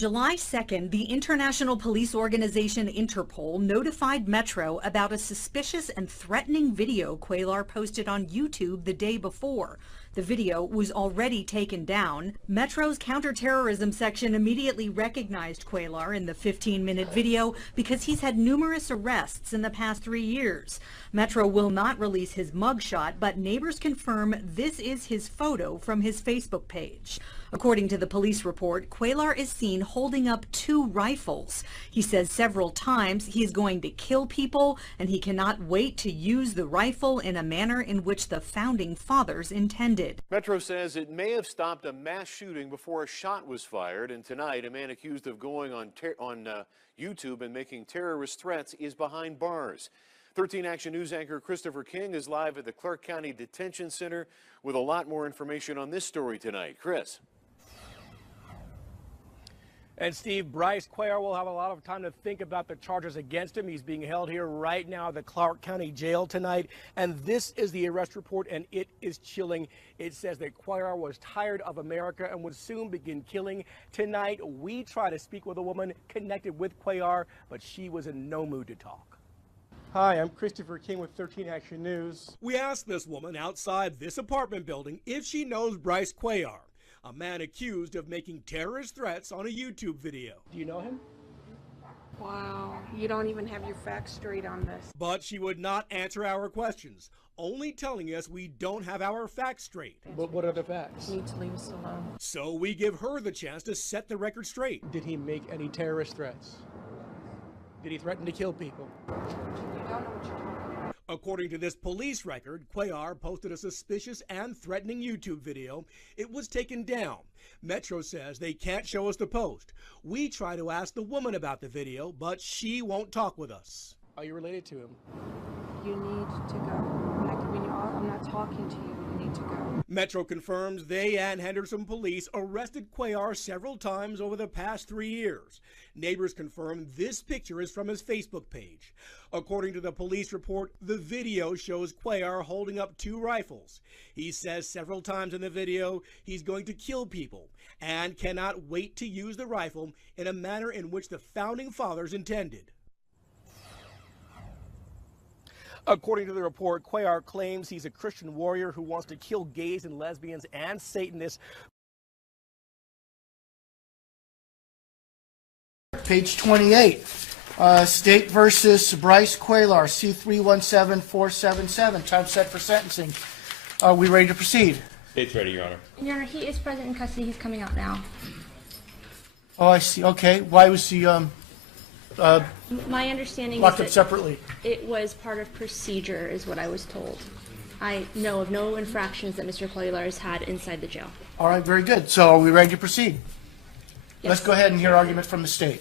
July 2nd, the international police organization Interpol notified Metro about a suspicious and threatening video Cuellar posted on YouTube the day before. The video was already taken down. Metro's counterterrorism section immediately recognized Cuellar in the 15-minute video because he's had numerous arrests in the past 3 years. Metro will not release his mugshot, but neighbors confirm this is his photo from his Facebook page. According to the police report, Cuellar is seen holding up 2 rifles. He says several times he is going to kill people, and he cannot wait to use the rifle in a manner in which the founding fathers intended. Metro says it may have stopped a mass shooting before a shot was fired, and tonight a man accused of going on YouTube and making terrorist threats is behind bars. 13 Action News anchor Christopher King is live at the Clark County Detention Center with a lot more information on this story tonight. Chris. And Steve, Bryce Cuellar will have a lot of time to think about the charges against him. He's being held here right now at the Clark County Jail tonight. And this is the arrest report, and it is chilling. It says that Cuellar was tired of America and would soon begin killing. Tonight, we try to speak with a woman connected with Cuellar, but she was in no mood to talk. Hi, I'm Christopher King with 13 Action News. We asked this woman outside this apartment building if she knows Bryce Cuellar, a man accused of making terrorist threats on a YouTube video. Do you know him? Wow, you don't even have your facts straight on this. But she would not answer our questions, only telling us we don't have our facts straight. But what are the facts? You need to leave us alone. So we give her the chance to set the record straight. Did he make any terrorist threats? Did he threaten to kill people? You don't know what you're talking about. According to this police record, Cuellar posted a suspicious and threatening YouTube video. It was taken down. Metro says they can't show us the post. We try to ask the woman about the video, but she won't talk with us. Are you related to him? You need to go. I'm not talking to you. You need to go. Metro confirms they and Henderson police arrested Cuellar several times over the past 3 years. Neighbors confirm this picture is from his Facebook page. According to the police report, the video shows Cuellar holding up 2 rifles. He says several times in the video he's going to kill people and cannot wait to use the rifle in a manner in which the founding fathers intended. According to the report, Cuellar claims he's a Christian warrior who wants to kill gays and lesbians and Satanists. Page 28, State versus Bryce Cuellar, C317477, time set for sentencing. Are we ready to proceed? State's ready, Your Honor. Your Honor, he is present in custody. He's coming out now. Oh, I see. Okay. Why was he my understanding locked is up that separately? It was part of procedure, is what I was told. I know of no infractions that Mr. Cuellar has had inside the jail. All right, very good. So are we ready to proceed? Yes. Let's go ahead and hear argument from the state.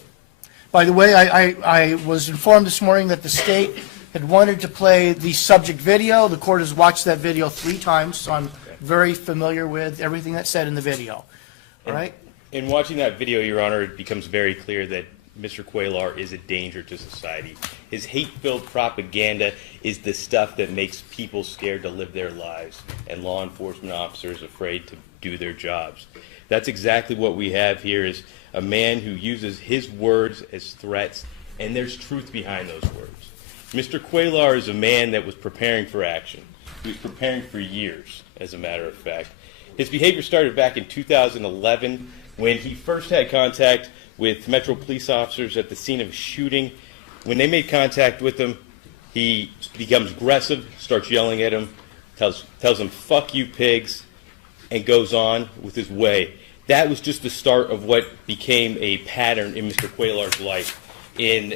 By the way, I was informed this morning that the state had wanted to play the subject video. The court has watched that video 3 times, so I'm very familiar with everything that's said in the video. All right? In watching that video, Your Honor, it becomes very clear that Mr. Cuellar is a danger to society. His hate-filled propaganda is the stuff that makes people scared to live their lives and law enforcement officers afraid to do their jobs. That's exactly what we have here, is a man who uses his words as threats, and there's truth behind those words. Mr. Cuellar is a man that was preparing for action. He was preparing for years, as a matter of fact. His behavior started back in 2011 when he first had contact with Metro police officers at the scene of a shooting. When they made contact with him, he becomes aggressive, starts yelling at him, tells them, "Fuck you, pigs," and goes on with his way. That was just the start of what became a pattern in Mr. Cuellar's life. In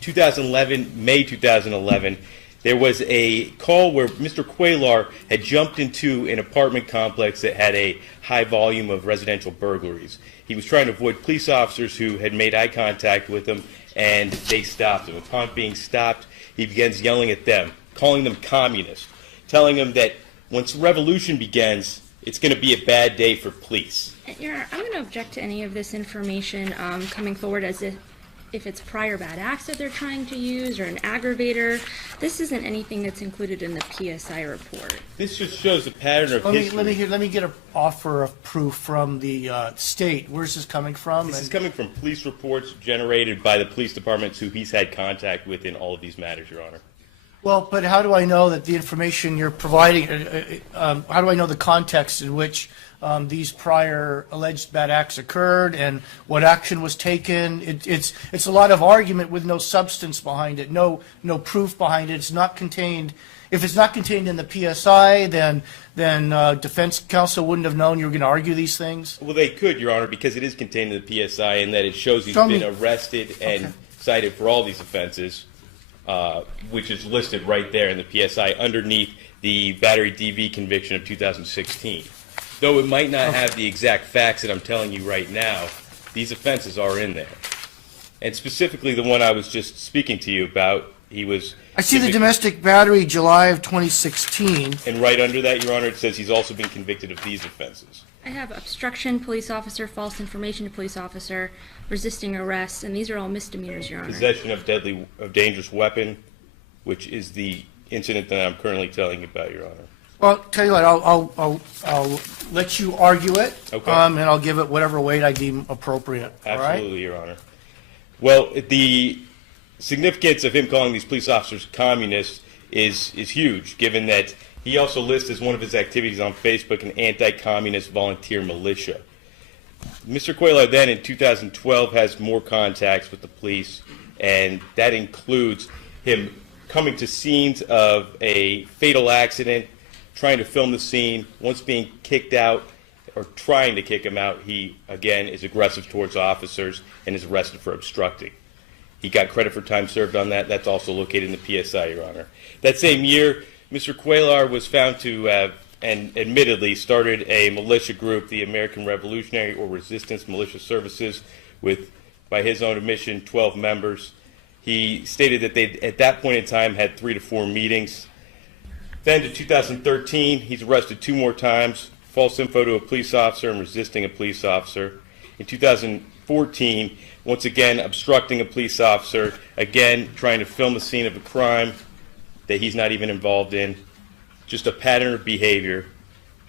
2011, May 2011, there was a call where Mr. Cuellar had jumped into an apartment complex that had a high volume of residential burglaries. He was trying to avoid police officers who had made eye contact with him, and they stopped him. Upon being stopped, he begins yelling at them, calling them communists, telling them that once revolution begins, it's going to be a bad day for police. Your Honor, I'm going to object to any of this information coming forward as if if it's prior bad acts that they're trying to use or an aggravator. This isn't anything that's included in the PSI report. This just shows a pattern of history. Let me get an offer of proof from the state. Where's this coming from? This is coming from police reports generated by the police departments who he's had contact with in all of these matters, Your Honor. Well, but how do I know that the information you're providing, how do I know the context in which these prior alleged bad acts occurred and what action was taken? It's a lot of argument with no substance behind it, no proof behind it. It's not contained. If it's not contained in the PSI, then defense counsel wouldn't have known you were going to argue these things? Well, they could, Your Honor, because it is contained in the PSI in that it shows he's been arrested and cited for all these offenses. Which is listed right there in the PSI underneath the battery DV conviction of 2016. Though it might not have the exact facts that I'm telling you right now, these offenses are in there. And specifically the one I was just speaking to you about, he was... I see the domestic battery July of 2016. And right under that, Your Honor, it says he's also been convicted of these offenses. I have obstruction, police officer, false information to police officer, resisting arrest, and these are all misdemeanors, Your Honor. Possession of dangerous weapon, which is the incident that I'm currently telling you about, Your Honor. Well, tell you what, I'll let you argue it, okay. And I'll give it whatever weight I deem appropriate. Absolutely, all right? Your Honor. Well, the significance of him calling these police officers communists is huge, given that he also lists as one of his activities on Facebook an anti-communist volunteer militia. Mr. Cuellar then in 2012 has more contacts with the police, and that includes him coming to scenes of a fatal accident, trying to film the scene. Once being kicked out or trying to kick him out, he again is aggressive towards officers and is arrested for obstructing. He got credit for time served on that. That's also located in the PSI, Your Honor. That same year, Mr. Cuellar was found to have, and admittedly, started a militia group, the American Revolutionary or Resistance Militia Services, with, by his own admission, 12 members. He stated that they, at that point in time, had 3 to 4 meetings. Then to 2013, he's arrested 2 more times, false info to a police officer and resisting a police officer. In 2014, once again, obstructing a police officer, again, trying to film the scene of a crime that he's not even involved in, just a pattern of behavior.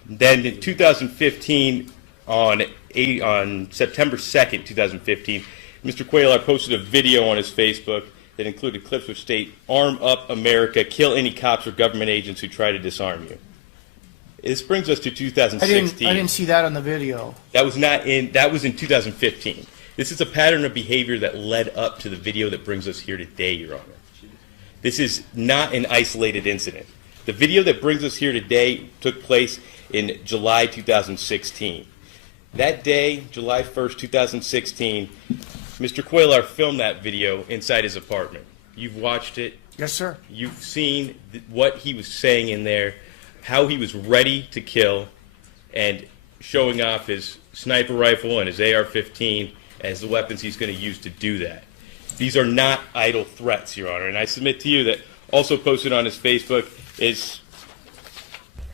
Then in 2015, on September 2nd, 2015, Mr. Cuellar posted a video on his Facebook that included clips which state, "Arm up America, kill any cops or government agents who try to disarm you." This brings us to 2016. I didn't see that on the video. That was in 2015. This is a pattern of behavior that led up to the video that brings us here today, Your Honor. This is not an isolated incident. The video that brings us here today took place in July 2016. That day, July 1st, 2016, Mr. Cuellar filmed that video inside his apartment. You've watched it. Yes, sir. You've seen what he was saying in there, how he was ready to kill, and showing off his sniper rifle and his AR-15 as the weapons he's going to use to do that. These are not idle threats, Your Honor. And I submit to you that also posted on his Facebook is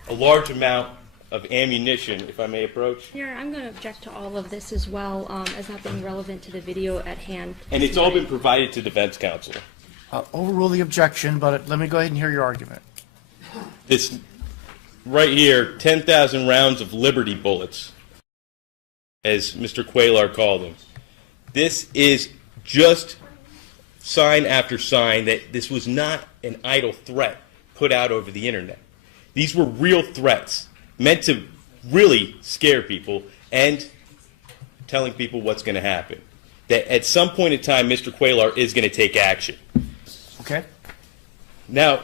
a large amount of ammunition, if I may approach. Here, I'm going to object to all of this as well, as not being relevant to the video at hand. And it's all been provided to defense counsel. Overrule the objection, but let me go ahead and hear your argument. This right here, 10,000 rounds of Liberty bullets, as Mr. Cuellar called them. This is just sign after sign that this was not an idle threat put out over the internet. These were real threats meant to really scare people and telling people what's going to happen. That at some point in time, Mr. Cuellar is going to take action. Okay. Now,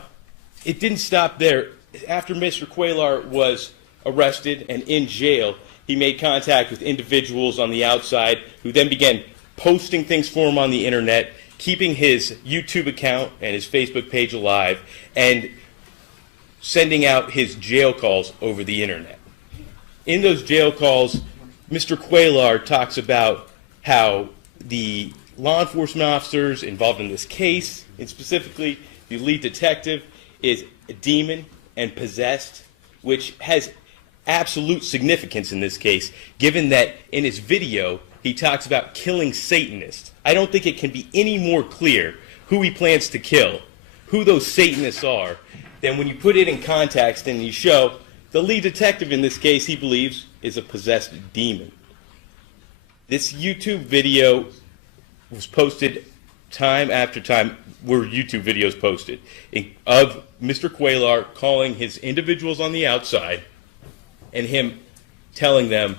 it didn't stop there. After Mr. Cuellar was arrested and in jail, he made contact with individuals on the outside who then began posting things for him on the internet, keeping his YouTube account and his Facebook page alive, and sending out his jail calls over the internet. In those jail calls, Mr. Cuellar talks about how the law enforcement officers involved in this case, and specifically the lead detective, is a demon and possessed, which has absolute significance in this case, given that in his video, he talks about killing Satanists. I don't think it can be any more clear who he plans to kill, who those Satanists are, than when you put it in context and you show the lead detective in this case, he believes, is a possessed demon. This YouTube video was posted time after time, were YouTube videos posted, of Mr. Cuellar calling his individuals on the outside and him telling them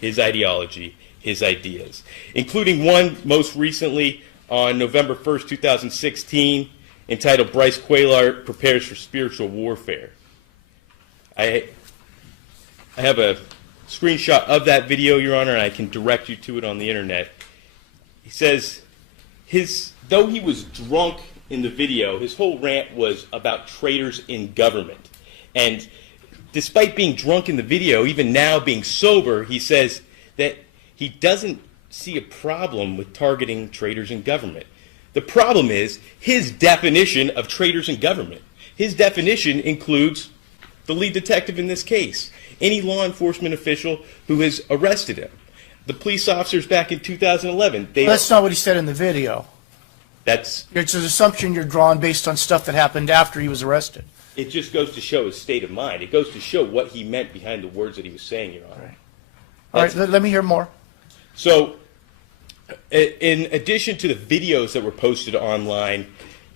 his ideology, his ideas, including one most recently on November 1st, 2016, entitled Bryce Cuellar Prepares for Spiritual Warfare. I have a screenshot of that video, Your Honor, and I can direct you to it on the internet. He says, though he was drunk in the video, his whole rant was about traitors in government. And despite being drunk in the video, even now being sober, he says that he doesn't see a problem with targeting traitors in government. The problem is his definition of traitors in government. His definition includes the lead detective in this case, any law enforcement official who has arrested him. The police officers back in 2011. That's not what he said in the video. It's an assumption you're drawing based on stuff that happened after he was arrested. It just goes to show his state of mind. It goes to show what he meant behind the words that he was saying, Your Honor. All right, let me hear more. So, in addition to the videos that were posted online,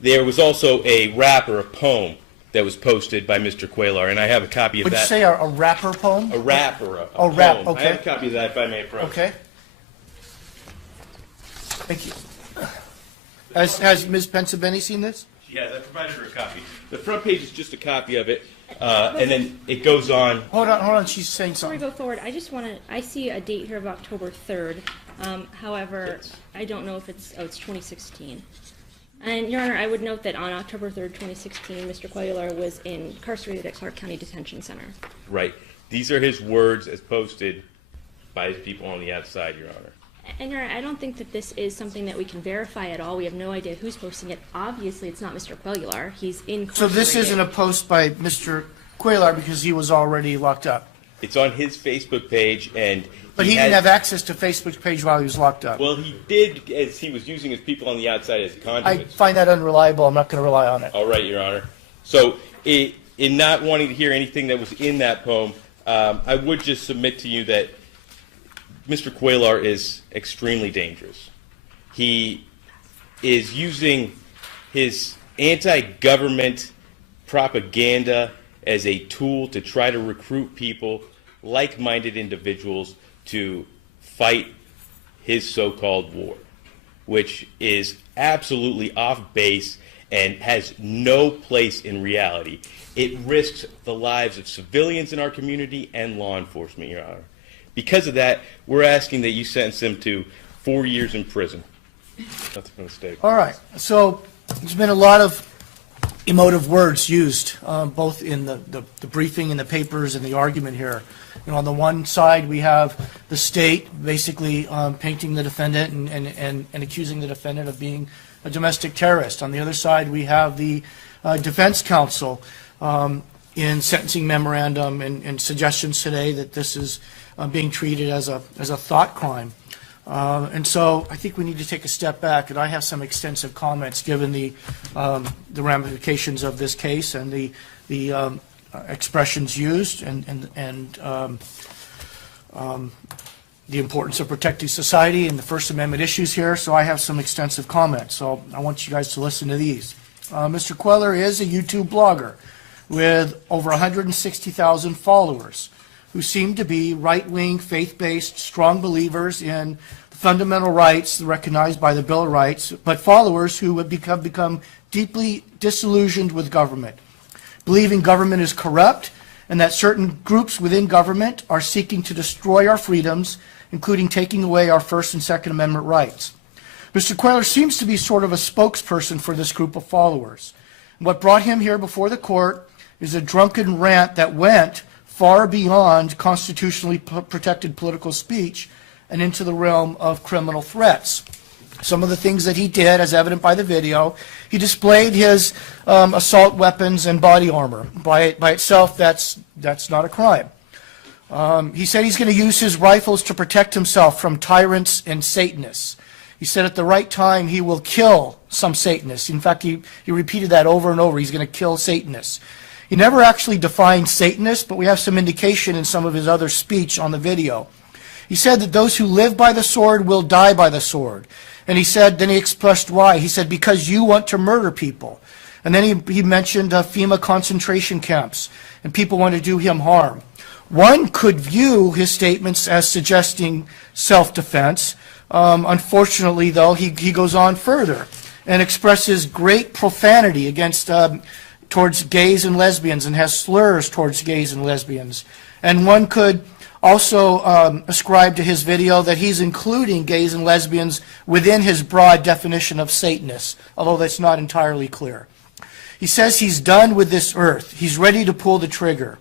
there was also a rap or a poem that was posted by Mr. Cuellar, and I have a copy of that. Would you say a rapper poem? A rap or a poem. Rap, okay. I have a copy of that if I may approach. Okay. Thank you. Has Ms. Pensabeni seen this? Yes, I provided her a copy. The front page is just a copy of it, and then it goes on. Hold on, she's saying Before we something. go forward, I just want to, I see a date here of October 3rd. However, I don't know if it's 2016. And, Your Honor, I would note that on October 3rd, 2016, Mr. Cuellar was incarcerated at Clark County Detention Center. Right. These are his words as posted by his people on the outside, Your Honor. And, Your Honor, I don't think that this is something that we can verify at all. We have no idea who's posting it. Obviously, it's not Mr. Cuellar. He's incarcerated. So this isn't a post by Mr. Cuellar because he was already locked up? It's on his Facebook page, and But he didn't have access to Facebook's page while he was locked up. Well, he did, as he was using his people on the outside as I conduits. find that unreliable. I'm not going to rely on it. All right, Your Honor. So, in not wanting to hear anything that was in that poem, I would just submit to you that Mr. Cuellar is extremely dangerous. He is using his anti-government propaganda as a tool to try to recruit people, like-minded individuals, to fight his so-called war, which is absolutely off base and has no place in reality. It risks the lives of civilians in our community and law enforcement, Your Honor. Because of that, we're asking that you sentence him to 4 years in prison. That's a mistake. All right. So there's been a lot of emotive words used, both in the briefing and the papers and the argument here. You know, on the one side, we have the state basically painting the defendant and accusing the defendant of being a domestic terrorist. On the other side, we have the defense counsel in sentencing memorandum and suggestions today that this is being treated as a thought crime. And so I think we need to take a step back, and I have some extensive comments given the ramifications of this case and the expressions used and the importance of protecting society and the First Amendment issues here. So I have some extensive comments. So I want you guys to listen to these. Mr. Cuellar is a YouTube blogger with over 160,000 followers who seem to be right-wing, faith-based, strong believers in fundamental rights recognized by the Bill of Rights, but followers who have become deeply disillusioned with government, believing government is corrupt and that certain groups within government are seeking to destroy our freedoms, including taking away our First and Second Amendment rights. Mr. Cuellar seems to be sort of a spokesperson for this group of followers. What brought him here before the court is a drunken rant that went far beyond constitutionally protected political speech and into the realm of criminal threats. Some of the things that he did, as evident by the video, he displayed his assault weapons and body armor. By itself, that's not a crime. He said he's going to use his rifles to protect himself from tyrants and Satanists. He said at the right time he will kill some Satanists. In fact, he repeated that over and over. He's going to kill Satanists. He never actually defined Satanists, but we have some indication in some of his other speech on the video. He said that those who live by the sword will die by the sword. And he said, then he expressed why. He said, because you want to murder people. And then he mentioned FEMA concentration camps, and people want to do him harm. One could view his statements as suggesting self-defense. Unfortunately, though, he goes on further and expresses great profanity against towards gays and lesbians, and has slurs towards gays and lesbians. And one could also ascribe to his video that he's including gays and lesbians within his broad definition of Satanists, although that's not entirely clear. He says he's done with this earth. He's ready to pull the trigger.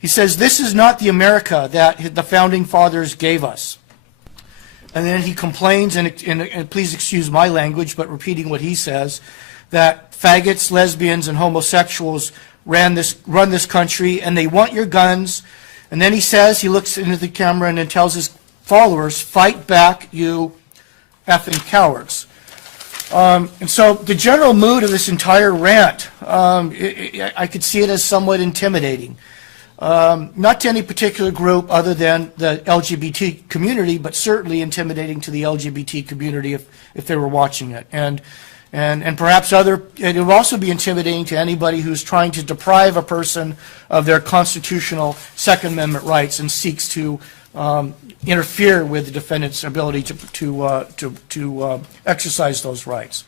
He says this is not the America that the founding fathers gave us. And then he complains, and please excuse my language, but repeating what he says, that faggots, lesbians, and homosexuals run this country, and they want your guns. And then he says, he looks into the camera and then tells his followers, fight back, you effing cowards. And so the general mood of this entire rant, I could see it as somewhat intimidating. Not to any particular group other than the LGBT community, but certainly intimidating to the LGBT community if they were watching it. And perhaps it would also be intimidating to anybody who's trying to deprive a person of their constitutional Second Amendment rights and seeks to interfere with the defendant's ability to exercise those rights.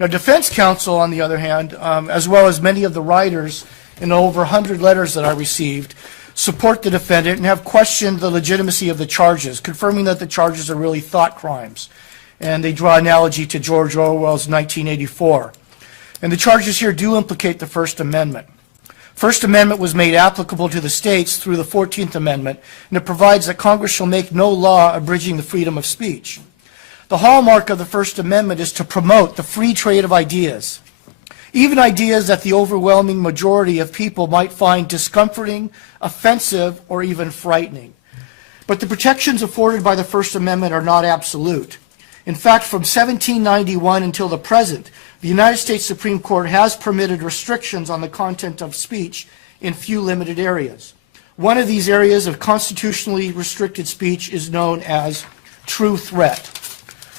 Now, defense counsel, on the other hand, as well as many of the writers in over 100 letters that I received, support the defendant and have questioned the legitimacy of the charges, confirming that the charges are really thought crimes. And they draw analogy to George Orwell's 1984. And the charges here do implicate the First Amendment. First Amendment was made applicable to the states through the 14th Amendment, and it provides that Congress shall make no law abridging the freedom of speech. The hallmark of the First Amendment is to promote the free trade of ideas, even ideas that the overwhelming majority of people might find discomforting, offensive, or even frightening. But the protections afforded by the First Amendment are not absolute. In fact, from 1791 until the present, the United States Supreme Court has permitted restrictions on the content of speech in few limited areas. One of these areas of constitutionally restricted speech is known as true threat.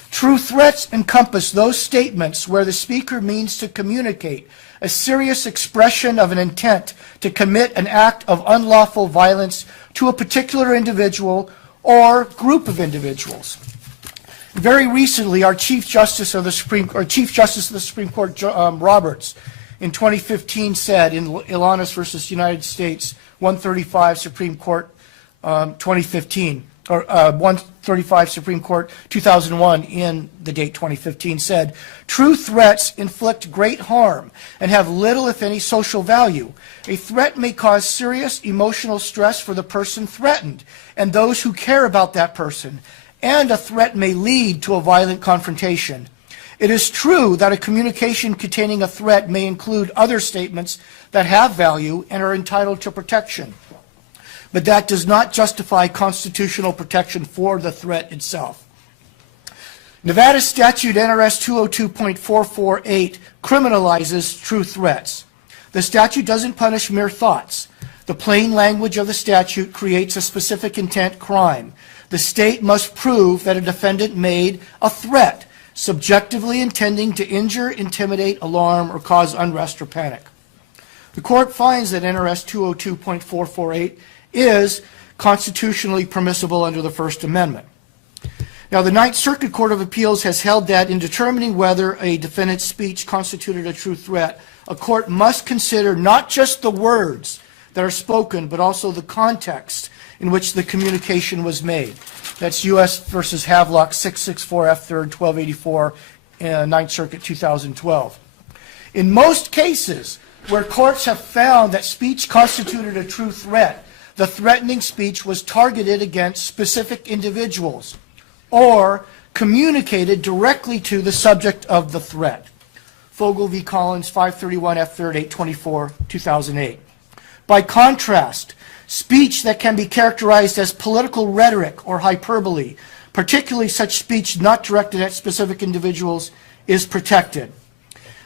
True threats encompass those statements where the speaker means to communicate a serious expression of an intent to commit an act of unlawful violence to a particular individual or group of individuals. Very recently, our Chief Justice of the Supreme Court, Roberts, in 2015 said in Ilanis versus United States, 135 Supreme Court, 2015, or 135 Supreme Court, 2001, in the date 2015, said, true threats inflict great harm and have little, if any, social value. A threat may cause serious emotional stress for the person threatened and those who care about that person, and a threat may lead to a violent confrontation. It is true that a communication containing a threat may include other statements that have value and are entitled to protection, but that does not justify constitutional protection for the threat itself. Nevada statute NRS 202.448 criminalizes true threats. The statute doesn't punish mere thoughts. The plain language of the statute creates a specific intent crime. The state must prove that a defendant made a threat, subjectively intending to injure, intimidate, alarm, or cause unrest or panic. The court finds that NRS 202.448 is constitutionally permissible under the First Amendment. Now, the Ninth Circuit Court of Appeals has held that in determining whether a defendant's speech constituted a true threat, a court must consider not just the words that are spoken, but also the context in which the communication was made. That's U.S. versus Havelock 664 F. 3rd 1284, Ninth Circuit 2012. In most cases where courts have found that speech constituted a true threat, the threatening speech was targeted against specific individuals or communicated directly to the subject of the threat. Fogel v. Collins 531 F. 3rd 824 2008. By contrast, Speech that can be characterized as political rhetoric or hyperbole, particularly such speech not directed at specific individuals, is protected.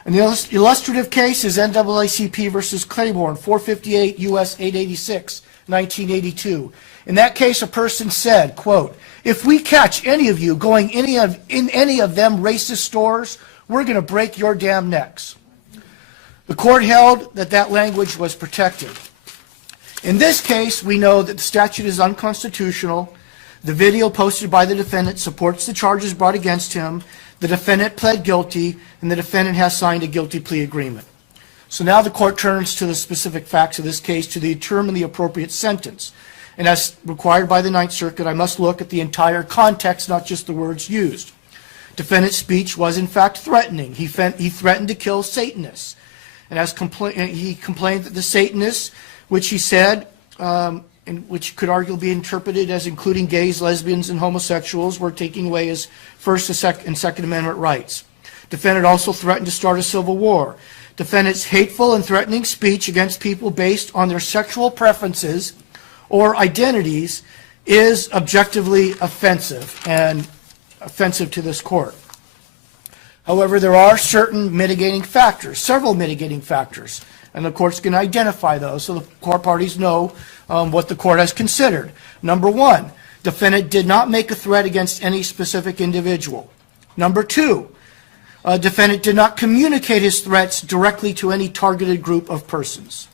And the illustrative case is NAACP versus Claiborne, 458 U.S. 886, 1982. In that case, a person said, quote, "If we catch any of you going in any of them racist stores, we're going to break your damn necks." The court held that that language was protected. In this case, we know that the statute is unconstitutional. The video posted by the defendant supports the charges brought against him. The defendant pled guilty, and the defendant has signed a guilty plea agreement. So now the court turns to the specific facts of this case to determine the appropriate sentence. And as required by the Ninth Circuit, I must look at the entire context, not just the words used. Defendant's speech was in fact threatening. He threatened to kill Satanists. And as he complained that the Satanists, which he said, which could arguably be interpreted as including gays, lesbians, and homosexuals, were taking away his First and Second Amendment rights. Defendant also threatened to start a civil war. Defendant's hateful and threatening speech against people based on their sexual preferences or identities is objectively offensive and offensive to this court. However, there are certain mitigating factors, several mitigating factors, and the court's going to identify those so the court parties know what the court has considered. Number one, defendant did not make a threat against any specific individual. Number two, defendant did not communicate his threats directly to any targeted group of persons.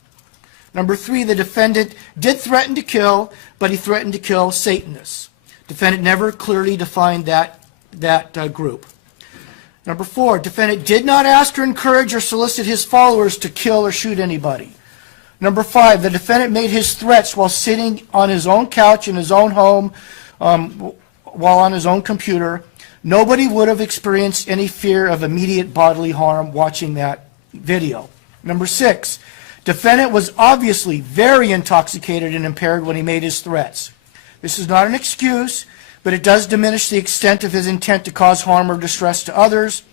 Number three, the defendant did threaten to kill, but he threatened to kill Satanists. Defendant never clearly defined that group. Number four, defendant did not ask or encourage or solicit his followers to kill or shoot anybody. Number five, the defendant made his threats while sitting on his own couch in his own home, while on his own computer. Nobody would have experienced any fear of immediate bodily harm watching that video. Number six, defendant was obviously very intoxicated and impaired when he made his threats. This is not an excuse, but it does diminish the extent of his intent to cause harm or distress to others.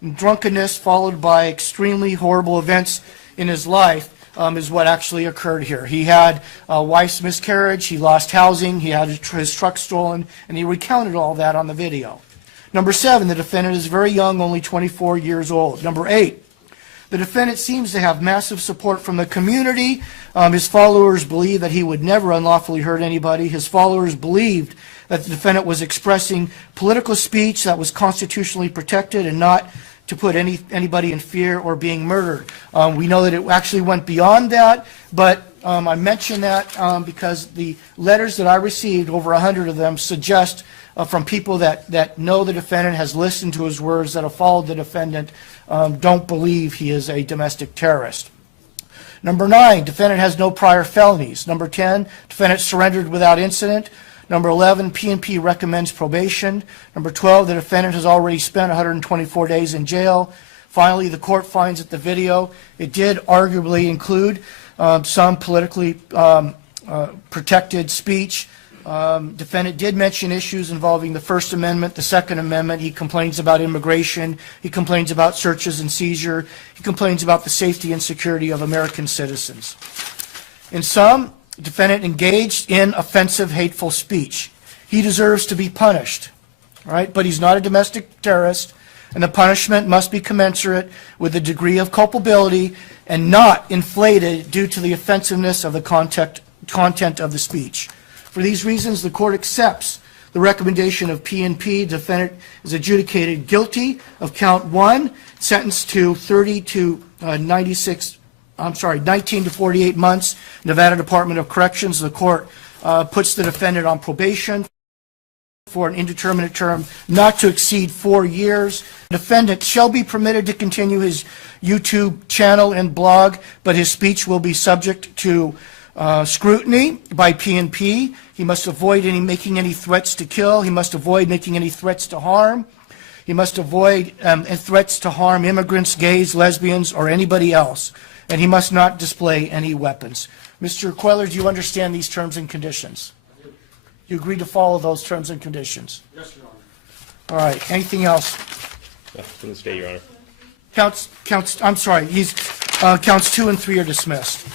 And drunkenness followed by extremely horrible events in his life is what actually occurred here. He had a wife's miscarriage, he lost housing, he had his truck stolen, and he recounted all that on the video. Number seven, the defendant is very young, only 24 years old. Number eight, the defendant seems to have massive support from the community. His followers believe that he would never unlawfully hurt anybody. His followers believed that the defendant was expressing political speech that was constitutionally protected and not to put anybody in fear or being murdered. We know that it actually went beyond that, but I mention that because the letters that I received, over 100 of them, suggest from people that know the defendant, has listened to his words, that have followed the defendant, don't believe he is a domestic terrorist. Number nine, defendant has no prior felonies. Number 10, defendant surrendered without incident. Number 11, P&P recommends probation. Number 12, the defendant has already spent 124 days in jail. Finally, the court finds that the video, it did arguably include some politically protected speech. Defendant did mention issues involving the First Amendment, the Second Amendment. He complains about immigration. He complains about searches and seizure. He complains about the safety and security of American citizens. In sum, the defendant engaged in offensive, hateful speech. He deserves to be punished, all right? But he's not a domestic terrorist, and the punishment must be commensurate with the degree of culpability and not inflated due to the offensiveness of the content of the speech. For these reasons, the court accepts the recommendation of P&P. Defendant is adjudicated guilty of count 1, sentenced to 19 to 48 months. Nevada Department of Corrections, the court puts the defendant on probation for an indeterminate term not to exceed 4 years. The defendant shall be permitted to continue his YouTube channel and blog, but his speech will be subject to scrutiny by P&P. He must avoid making any threats to kill. He must avoid making any threats to harm. He must avoid threats to harm immigrants, gays, lesbians, or anybody else. And he must not display any weapons. Mr. Queller, do you understand these terms and conditions? I do. You agree to follow those terms and conditions? Yes, Your Honor. All right. Anything else? From the state, Your Honor. Counts 2 and 3 are dismissed.